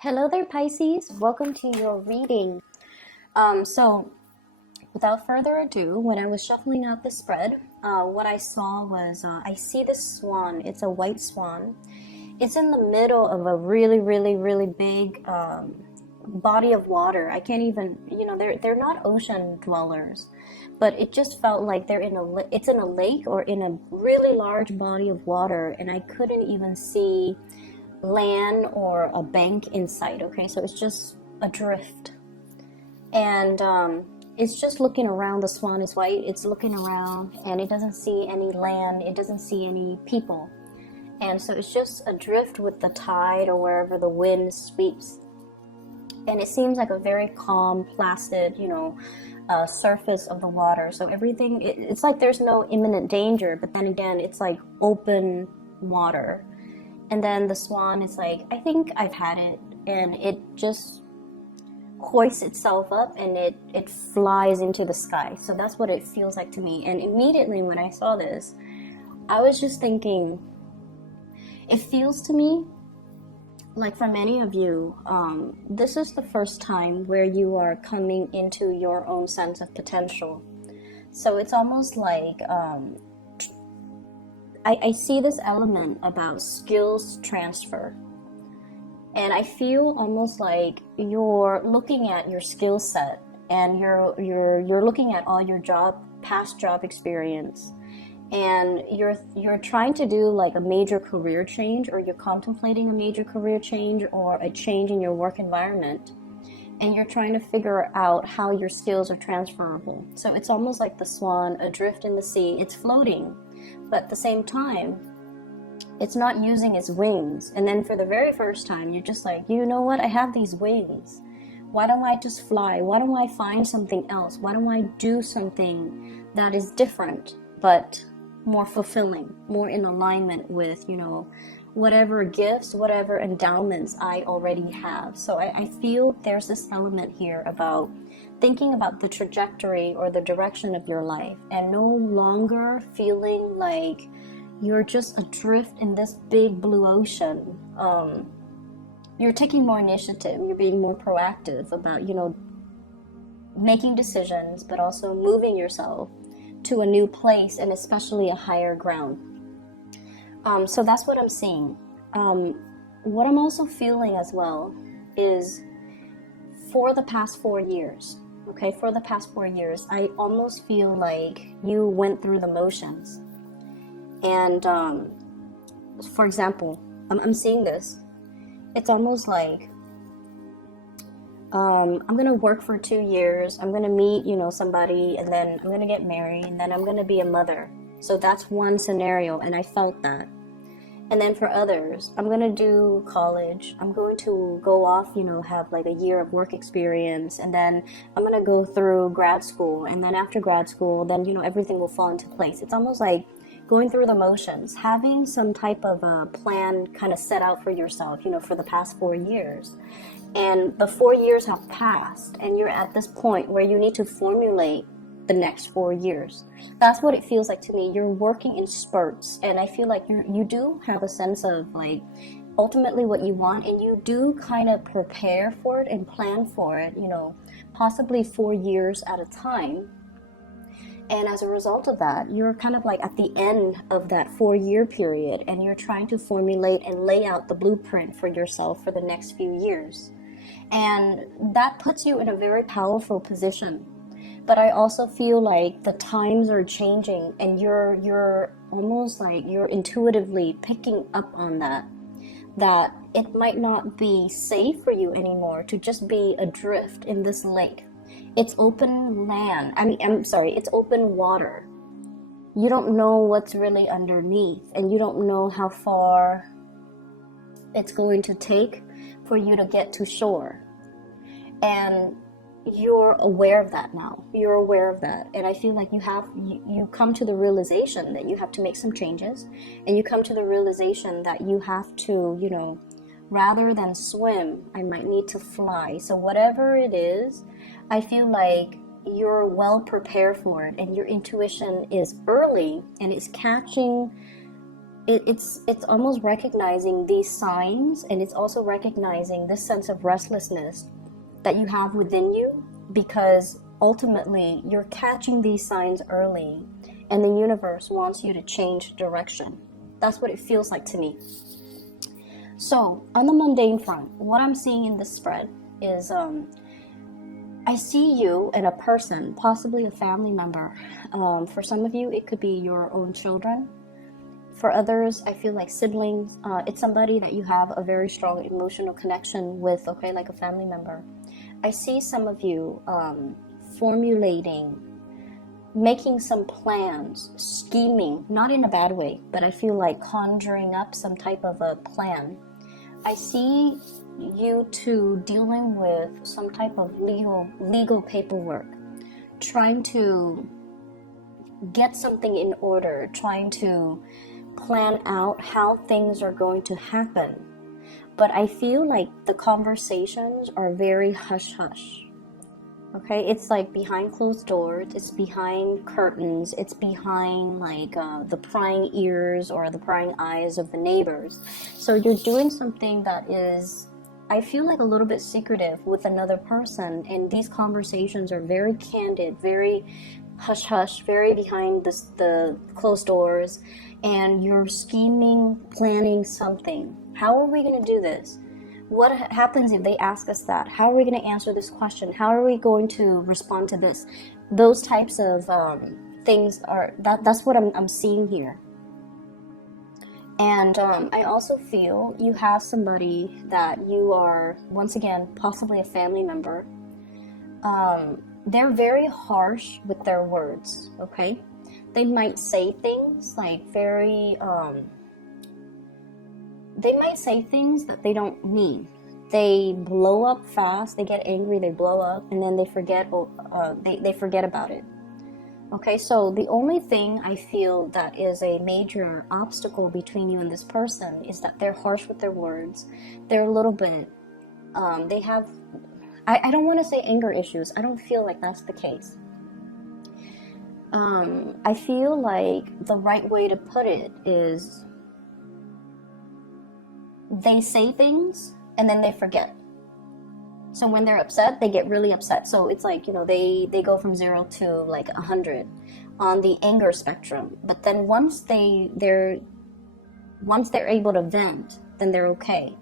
Hello there, Pisces. Welcome to your reading. So, without further ado, when I was shuffling out the spread, what I saw was I see this swan. It's a white swan. It's in the middle of a really, really, really big body of water. I can't even, they're not ocean dwellers, but it just felt like it's in a lake or in a really large body of water, and I couldn't even see land or a bank in sight. Okay, so it's just adrift, and it's just looking around. The swan is white. It's looking around, and it doesn't see any land. It doesn't see any people, and so it's just adrift with the tide or wherever the wind sweeps. And it seems like a very calm, placid, surface of the water. So everything, it's like there's no imminent danger, but then again, it's like open water. And then the swan is like, I think I've had it. And it just hoists itself up and it flies into the sky. So that's what it feels like to me. And immediately when I saw this, I was just thinking, it feels to me like for many of you, this is the first time where you are coming into your own sense of potential. So it's almost like I see this element about skills transfer. And I feel almost like you're looking at your skill set and you're looking at all your past job experience, and you're trying to do like a major career change, or you're contemplating a major career change or a change in your work environment, and you're trying to figure out how your skills are transferable. So it's almost like the swan adrift in the sea. It's floating, but at the same time, it's not using its wings. And then for the very first time, you're just like, you know what? I have these wings. Why don't I just fly? Why don't I find something else? Why don't I do something that is different, but more fulfilling, more in alignment with, whatever gifts, whatever endowments I already have. So I feel there's this element here about thinking about the trajectory or the direction of your life, and no longer feeling like you're just adrift in this big blue ocean. You're taking more initiative. You're being more proactive about, making decisions, but also moving yourself to a new place, and especially a higher ground. So that's what I'm seeing. What I'm also feeling as well is for the past 4 years, I almost feel like you went through the motions. And for example, I'm seeing this. It's almost like I'm going to work for 2 years. I'm going to meet, somebody, and then I'm going to get married, and then I'm going to be a mother. So that's one scenario, and I felt that. And then for others, I'm going to do college. I'm going to go off, have like a year of work experience, and then I'm going to go through grad school. And then after grad school, then, everything will fall into place. It's almost like going through the motions, having some type of a plan kind of set out for yourself, for the past 4 years. And the 4 years have passed, and you're at this point where you need to formulate the next 4 years. That's what it feels like to me. You're working in spurts, and I feel like you do have a sense of like ultimately what you want, and you do kind of prepare for it and plan for it, possibly 4 years at a time. And as a result of that, you're kind of like at the end of that 4-year period, and you're trying to formulate and lay out the blueprint for yourself for the next few years. And that puts you in a very powerful position. But I also feel like the times are changing, and you're almost like you're intuitively picking up on that it might not be safe for you anymore to just be adrift in this lake. It's open land. It's open water. You don't know what's really underneath, and you don't know how far it's going to take for you to get to shore. And you're aware of that now. You're aware of that. And I feel like you come to the realization that you have to make some changes, and you come to the realization that you have to, rather than swim, I might need to fly. So whatever it is, I feel like you're well prepared for it, and your intuition is early, and it's catching it's almost recognizing these signs, and it's also recognizing this sense of restlessness that you have within you, because ultimately you're catching these signs early, and the universe wants you to change direction. That's what it feels like to me. So on the mundane front, what I'm seeing in this spread is I see you and a person, possibly a family member. For some of you, it could be your own children. For others, I feel like siblings. It's somebody that you have a very strong emotional connection with, okay, like a family member. I see some of you formulating, making some plans, scheming, not in a bad way, but I feel like conjuring up some type of a plan. I see you two dealing with some type of legal paperwork, trying to get something in order, trying to plan out how things are going to happen. But I feel like the conversations are very hush-hush. Okay, it's like behind closed doors, it's behind curtains, it's behind like the prying ears or the prying eyes of the neighbors. So you're doing something that is, I feel like, a little bit secretive with another person, and these conversations are very candid, very hush-hush, very behind the closed doors, and you're scheming, planning something. How are we going to do this? What happens if they ask us that? How are we going to answer this question? How are we going to respond to this? Those types of things are, that's what I'm seeing here. And I also feel you have somebody that you are, once again, possibly a family member. They're very harsh with their words, okay? They might say things like they might say things that they don't mean. They blow up fast, they get angry, they blow up, and then they forget about it. Okay, so the only thing I feel that is a major obstacle between you and this person is that they're harsh with their words. They're a little bit, they have, I don't want to say anger issues. I don't feel like that's the case. I feel like the right way to put it is they say things and then they forget. So when they're upset, they get really upset. So it's like, they go from 0 to like 100 on the anger spectrum. But then once they're able to vent, then they're okay.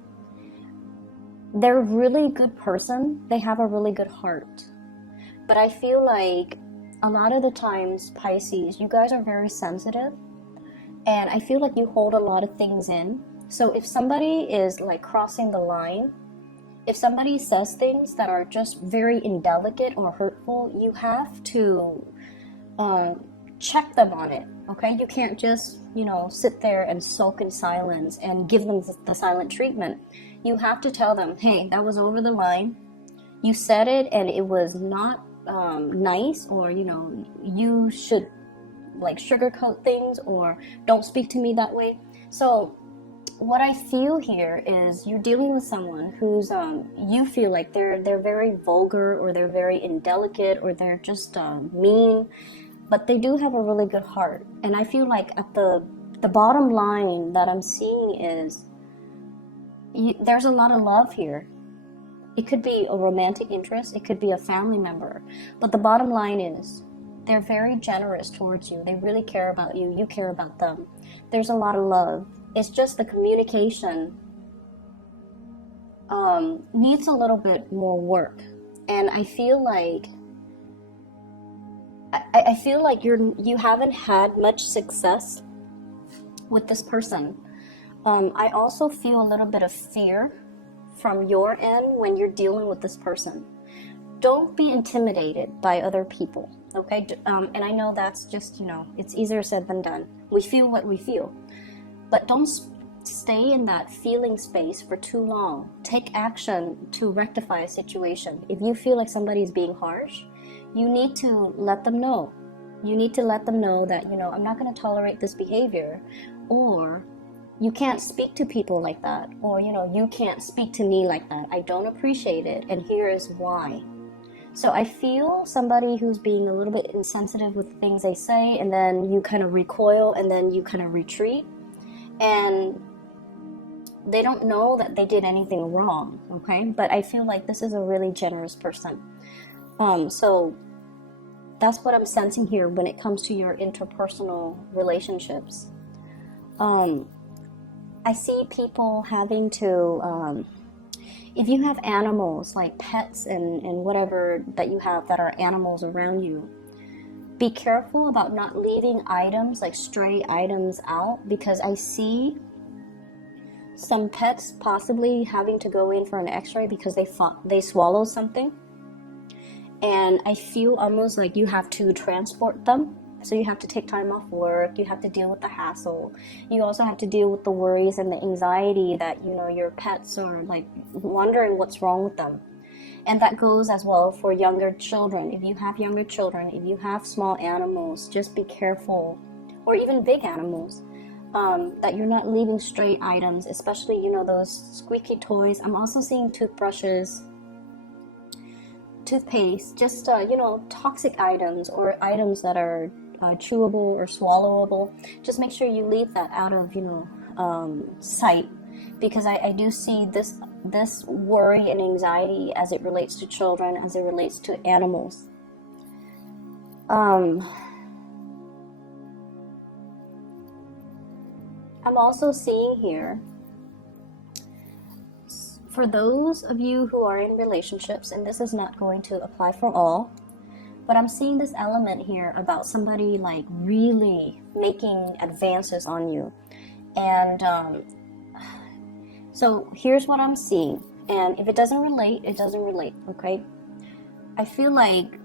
They're a really good person. They have a really good heart. But I feel like a lot of the times, Pisces, you guys are very sensitive. And I feel like you hold a lot of things in. So if somebody is like crossing the line, if somebody says things that are just very indelicate or hurtful, you have to check them on it, okay? You can't just, sit there and sulk in silence and give them the silent treatment. You have to tell them, hey, that was over the line. You said it and it was not nice, or, you should like sugarcoat things, or don't speak to me that way. So what I feel here is you're dealing with someone who's you feel like they're very vulgar, or they're very indelicate, or they're just mean, but they do have a really good heart. And I feel like at the bottom line that I'm seeing is there's a lot of love here. It could be a romantic interest, it could be a family member, but the bottom line is they're very generous towards you. They really care about you. You care about them. There's a lot of love. It's just the communication needs a little bit more work. And I feel like you haven't had much success with this person. I also feel a little bit of fear from your end when you're dealing with this person. Don't be intimidated by other people, okay? And I know that's just, it's easier said than done. We feel what we feel. But don't stay in that feeling space for too long. Take action to rectify a situation. If you feel like somebody's being harsh, you need to let them know. You need to let them know that, I'm not going to tolerate this behavior, or you can't speak to people like that, or, you can't speak to me like that. I don't appreciate it, and here is why. So I feel somebody who's being a little bit insensitive with the things they say, and then you kind of recoil, and then you kind of retreat. and they don't know that they did anything wrong, okay? But I feel like this is a really generous person. So that's what I'm sensing here when it comes to your interpersonal relationships. I see people having to, if you have animals like pets and whatever that you have that are animals around you, be careful about not leaving items like stray items out, because I see some pets possibly having to go in for an x-ray because they swallowed something, and I feel almost like you have to transport them. So you have to take time off work, you have to deal with the hassle, you also have to deal with the worries and the anxiety that, you know, your pets are like wondering what's wrong with them. And that goes as well for younger children. If you have younger children, if you have small animals, just be careful, or even big animals, that you're not leaving stray items, especially, you know, those squeaky toys. I'm also seeing toothbrushes, toothpaste, just, you know, toxic items or items that are chewable or swallowable. Just make sure you leave that out of, you know, sight, because I do see this worry and anxiety as it relates to children, as it relates to animals. I'm also seeing here, for those of you who are in relationships, and this is not going to apply for all, but I'm seeing this element here about somebody like really making advances on you. And so here's what I'm seeing. And if it doesn't relate, it doesn't relate, okay? I feel like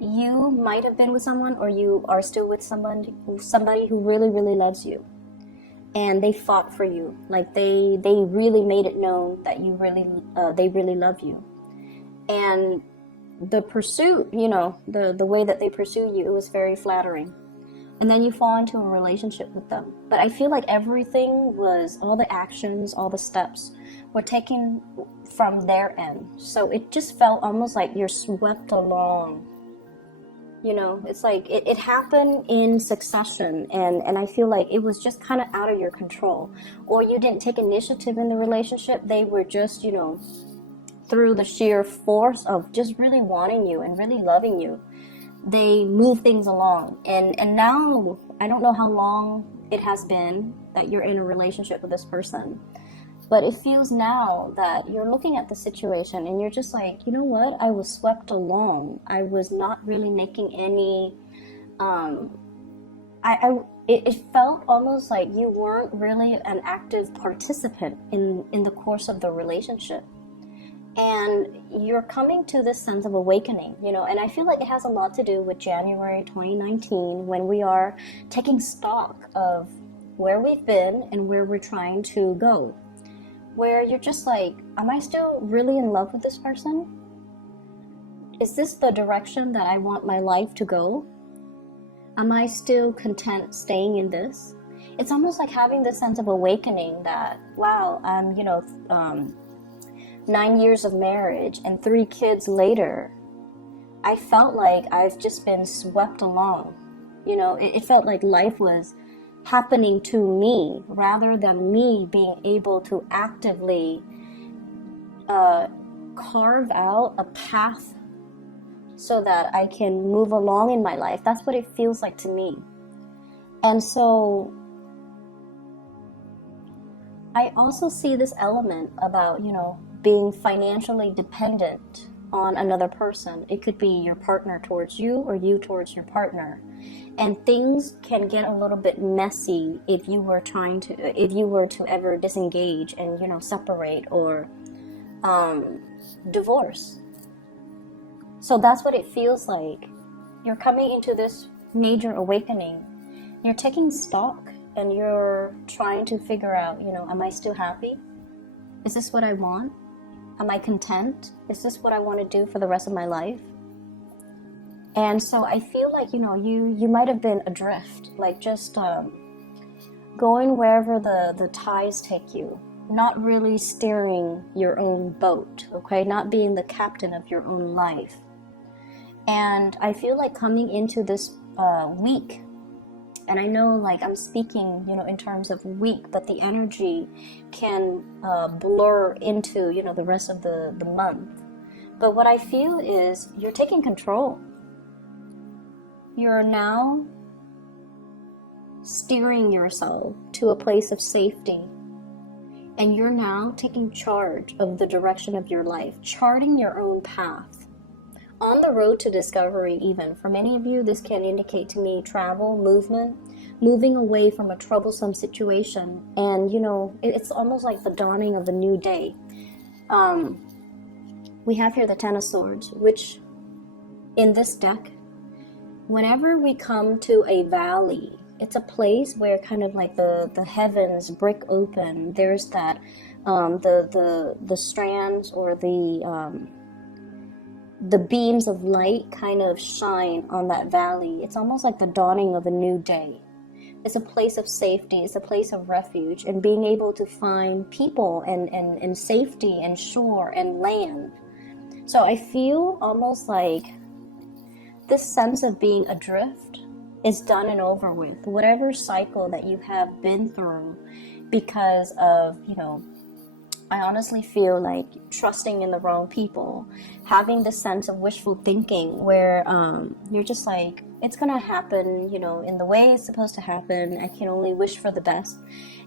you might have been with someone, or you are still with somebody who really, really loves you. And they fought for you. Like they really made it known that you really, they really love you. And the pursuit, you know, the way that they pursue you, it was very flattering. And then you fall into a relationship with them. But I feel like everything was, all the actions, all the steps were taken from their end. So it just felt almost like you're swept along. You know, it's like it happened in succession, and I feel like it was just kind of out of your control. Or you didn't take initiative in the relationship. They were just, you know, through the sheer force of just really wanting you and really loving you, they move things along. And now, I don't know how long it has been that you're in a relationship with this person, but it feels now that you're looking at the situation and you're just like, you know what, I was swept along. I was not really making any, it felt almost like you weren't really an active participant in the course of the relationship. And you're coming to this sense of awakening, you know, and I feel like it has a lot to do with January 2019, when we are taking stock of where we've been and where we're trying to go. Where you're just like, am I still really in love with this person? Is this the direction that I want my life to go? Am I still content staying in this? It's almost like having this sense of awakening that, wow, I'm, you know, 9 years of marriage and 3 kids later, I felt like I've just been swept along. You know, it felt like life was happening to me rather than me being able to actively carve out a path so that I can move along in my life. That's what it feels like to me. And so I also see this element about, you know, being financially dependent on another person. It could be your partner towards you or you towards your partner. And things can get a little bit messy if you were to ever disengage and, you know, separate or divorce. So that's what it feels like. You're coming into this major awakening. You're taking stock and you're trying to figure out, you know, am I still happy? Is this what I want? Am I content? Is this what I want to do for the rest of my life? And so I feel like, you know, you might have been adrift, like just going wherever the tides take you, not really steering your own boat, okay? Not being the captain of your own life. And I feel like coming into this week, And I know, like, I'm speaking, in terms of week, but the energy can blur into, the rest of the month. But what I feel is you're taking control. You're now steering yourself to a place of safety. And you're now taking charge of the direction of your life, charting your own path. On the road to discovery, even. For many of you, this can indicate to me travel, movement, moving away from a troublesome situation. And, it's almost like the dawning of a new day. We have here the Ten of Swords, which in this deck, whenever we come to a valley, it's a place where kind of like the heavens break open. There's that, the strands or the beams of light kind of shine on that valley. It's almost like the dawning of a new day. It's a place of safety. It's a place of refuge, and being able to find people and safety and shore and land. So I feel almost like this sense of being adrift is done and over with. Whatever cycle that you have been through because of, I honestly feel like trusting in the wrong people, having this sense of wishful thinking where you're just like, it's going to happen, in the way it's supposed to happen. I can only wish for the best,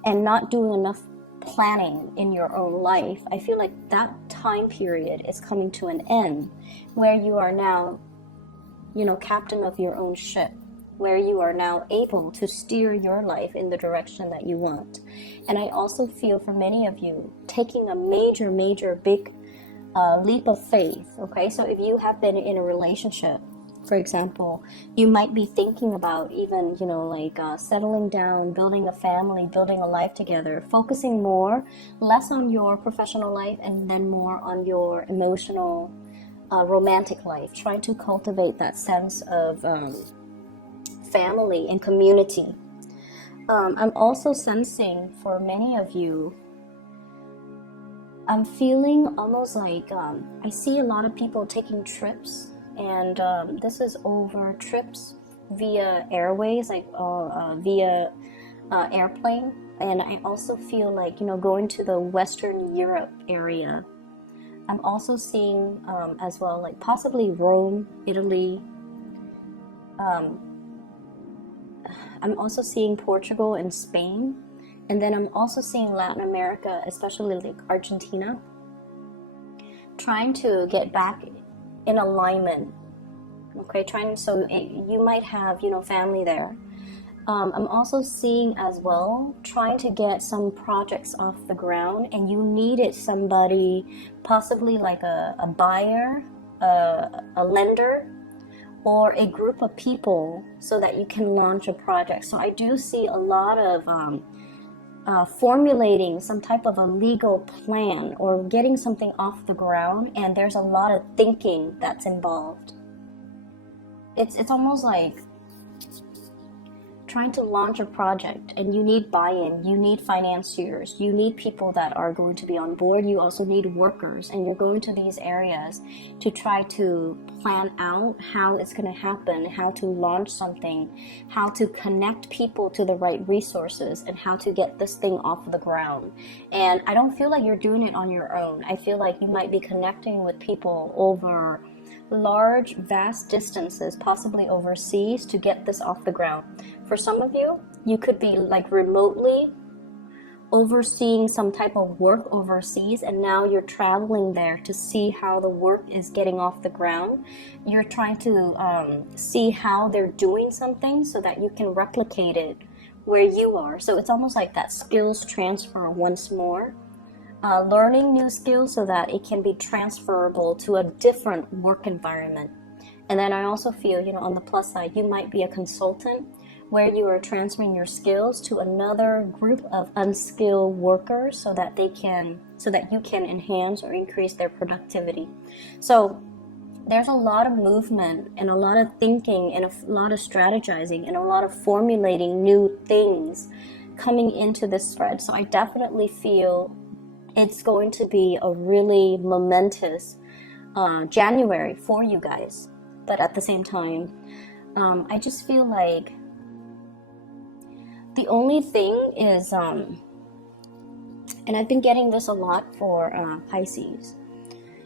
and not doing enough planning in your own life. I feel like that time period is coming to an end where you are now, captain of your own ship, where you are now able to steer your life in the direction that you want. And I also feel for many of you taking a major big leap of faith. Okay, so if you have been in a relationship, for example, you might be thinking about even settling down, building a family, building a life together, focusing less on your professional life and then more on your emotional romantic life, trying to cultivate that sense of family and community. I'm also sensing for many of you, I'm feeling almost like I see a lot of people taking trips, and this is over trips via airways, like via airplane. And I also feel like, going to the Western Europe area. I'm also seeing as well, like possibly Rome, Italy. I'm also seeing Portugal and Spain. And then I'm also seeing Latin America, especially like Argentina, trying to get back in alignment. Okay, so you might have, family there. I'm also seeing as well, trying to get some projects off the ground, and you needed somebody, possibly like a buyer, a lender, or a group of people so that you can launch a project. So I do see a lot of formulating some type of a legal plan or getting something off the ground, and there's a lot of thinking that's involved. It's almost like trying to launch a project, and you need buy-in, you need financiers, you need people that are going to be on board, you also need workers, and you're going to these areas to try to plan out how it's going to happen, how to launch something, how to connect people to the right resources, and how to get this thing off the ground. And I don't feel like you're doing it on your own. I feel like you might be connecting with people over large, vast distances, possibly overseas, to get this off the ground. For some of you, you could be like remotely overseeing some type of work overseas, and now you're traveling there to see how the work is getting off the ground. You're trying to see how they're doing something so that you can replicate it where you are. So it's almost like that skills transfer once more. Learning new skills so that it can be transferable to a different work environment. And then I also feel, on the plus side, you might be a consultant where you are transferring your skills to another group of unskilled workers so that you can enhance or increase their productivity. So there's a lot of movement and a lot of thinking and a lot of strategizing and a lot of formulating new things coming into this spread. So I definitely feel it's going to be a really momentous January for you guys. But at the same time, I just feel like The only thing is, and I've been getting this a lot for Pisces.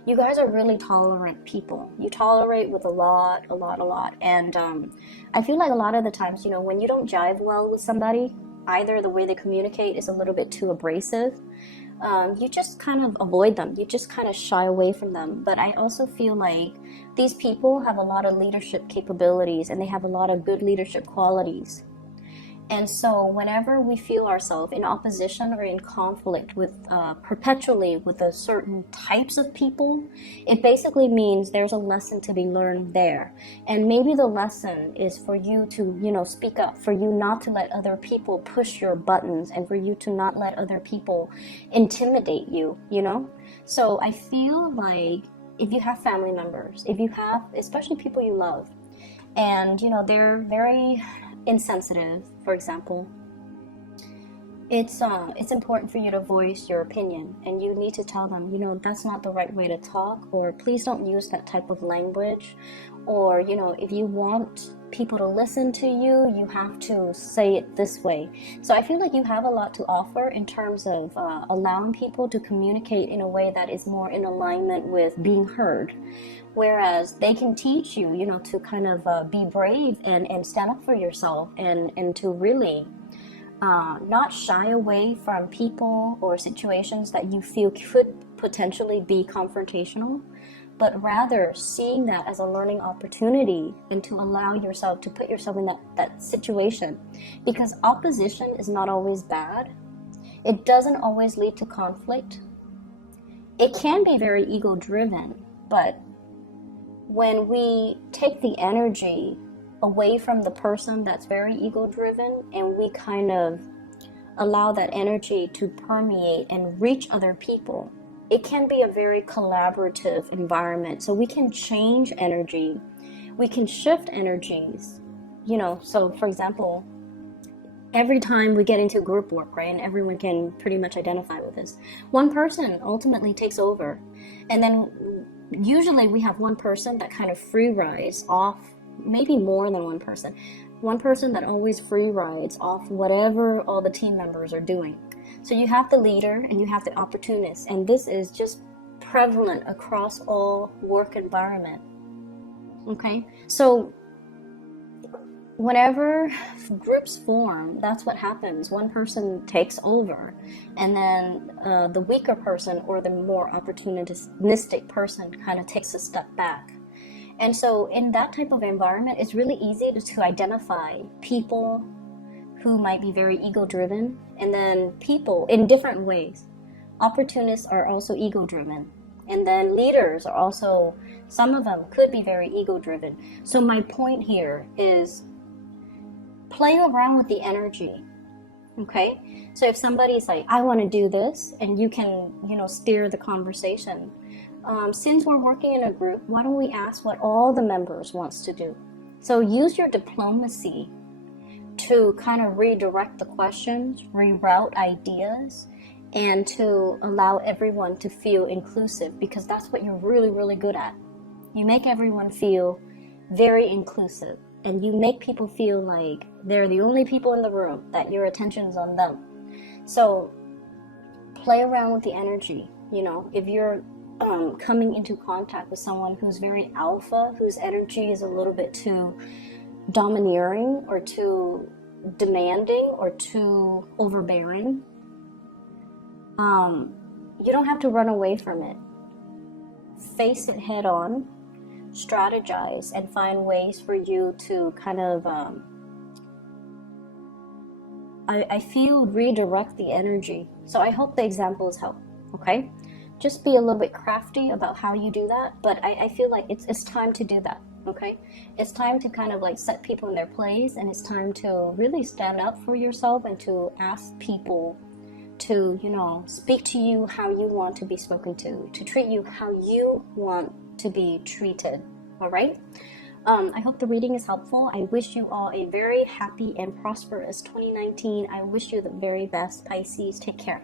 You guys are really tolerant people. You tolerate with a lot. And I feel like a lot of the times, you know, when you don't jive well with somebody, either the way they communicate is a little bit too abrasive, you just kind of avoid them. You just kind of shy away from them. But I also feel like these people have a lot of leadership capabilities and they have a lot of good leadership qualities. And so whenever we feel ourselves in opposition or in conflict with perpetually with a certain types of people, it basically means there's a lesson to be learned there. And maybe the lesson is for you to, you know, speak up, for you not to let other people push your buttons, and for you to not let other people intimidate you, you know? So I feel like if you have family members, if you have, especially people you love, and, you know, they're very insensitive, for example, it's important for you to voice your opinion, and you need to tell them, you know, that's not the right way to talk, or please don't use that type of language, or, you know, if you want people to listen to you, you have to say it this way. So I feel like you have a lot to offer in terms of allowing people to communicate in a way that is more in alignment with being heard. Whereas they can teach you, you know, to kind of be brave and stand up for yourself, and to really not shy away from people or situations that you feel could potentially be confrontational, but rather seeing that as a learning opportunity, and to allow yourself to put yourself in that situation. Because opposition is not always bad. It doesn't always lead to conflict. It can be very ego-driven, but when we take the energy away from the person that's very ego-driven, and we kind of allow that energy to permeate and reach other people, it can be a very collaborative environment. So we can change energy, we can shift energies, you know. So for example, every time we get into group work, right, and everyone can pretty much identify with this, one person ultimately takes over, and then usually we have one person that kind of free rides off, maybe more than one person that always free rides off whatever all the team members are doing. So you have the leader and you have the opportunist, and this is just prevalent across all work environment. Okay, so whenever groups form, that's what happens. One person takes over, and then the weaker person or the more opportunistic person kind of takes a step back. And so in that type of environment, it's really easy to identify people who might be very ego-driven, and then people in different ways. Opportunists are also ego-driven, and then leaders are also, some of them could be very ego-driven. So my point here is play around with the energy, okay? So if somebody's like, I want to do this, and you can, you know, steer the conversation. Since we're working in a group, why don't we ask what all the members wants to do? So use your diplomacy to kind of redirect the questions, reroute ideas, and to allow everyone to feel inclusive, because that's what you're really, really good at. You make everyone feel very inclusive, and you make people feel like they're the only people in the room, that your attention is on them. So play around with the energy. You know, if you're coming into contact with someone who's very alpha, whose energy is a little bit too domineering or too demanding or too overbearing, you don't have to run away from it. Face it head on, strategize, and find ways for you to kind of I feel redirect the energy. So I hope the examples help. Okay, just be a little bit crafty about how you do that, but I feel like it's time to do that. Okay, it's time to kind of like set people in their place, and it's time to really stand up for yourself and to ask people to, you know, speak to you how you want to be spoken to treat you how you want to be treated. All right, I hope the reading is helpful. I wish you all a very happy and prosperous 2019. I wish you the very best, Pisces. Take care.